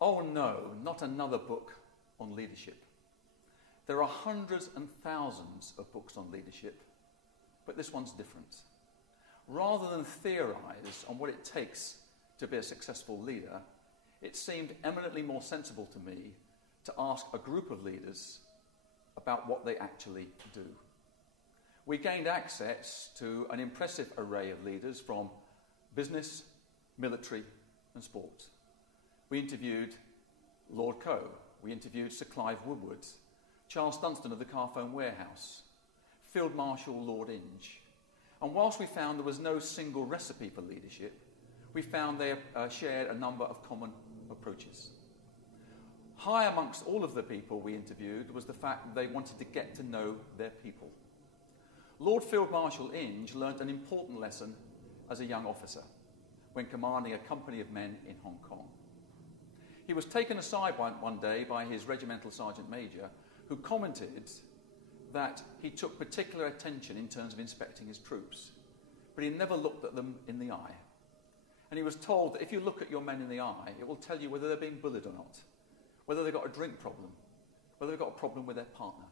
Oh no, not another book on leadership. There are hundreds and thousands of books on leadership, but this one's different. Rather than theorise on what it takes to be a successful leader, it seemed eminently more sensible to me to ask a group of leaders about what they actually do. We gained access to an impressive array of leaders from business, military and sport. We interviewed Lord Coe, we interviewed Sir Clive Woodward, Charles Dunstan of the Carphone Warehouse, Field Marshal Lord Inge. And whilst we found there was no single recipe for leadership, we found they shared a number of common approaches. High amongst all of the people we interviewed was the fact that they wanted to get to know their people. Lord Field Marshal Inge learnt an important lesson as a young officer when commanding a company of men in Hong Kong. He was taken aside one day by his regimental sergeant major, who commented that he took particular attention in terms of inspecting his troops, but he never looked at them in the eye. And he was told that if you look at your men in the eye, it will tell you whether they're being bullied or not, whether they've got a drink problem, whether they've got a problem with their partner.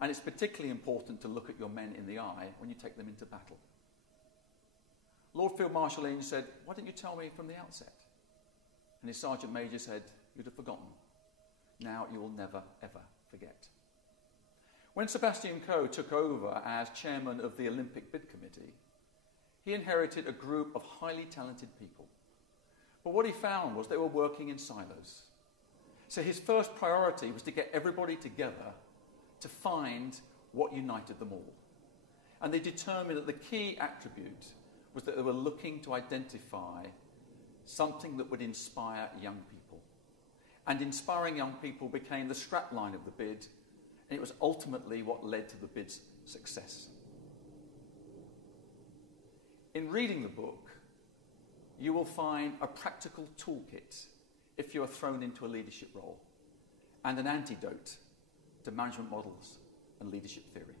And it's particularly important to look at your men in the eye when you take them into battle. Lord Field Marshal Inge said, "Why didn't you tell me from the outset?" And his sergeant major said, "You'd have forgotten. Now you will never, ever forget." When Sebastian Coe took over as chairman of the Olympic Bid Committee, he inherited a group of highly talented people. But what he found was they were working in silos. So his first priority was to get everybody together to find what united them all. And they determined that the key attribute was that they were looking to identify something that would inspire young people. And inspiring young people became the strapline of the bid, and it was ultimately what led to the bid's success. In reading the book, you will find a practical toolkit if you are thrown into a leadership role, and an antidote to management models and leadership theory.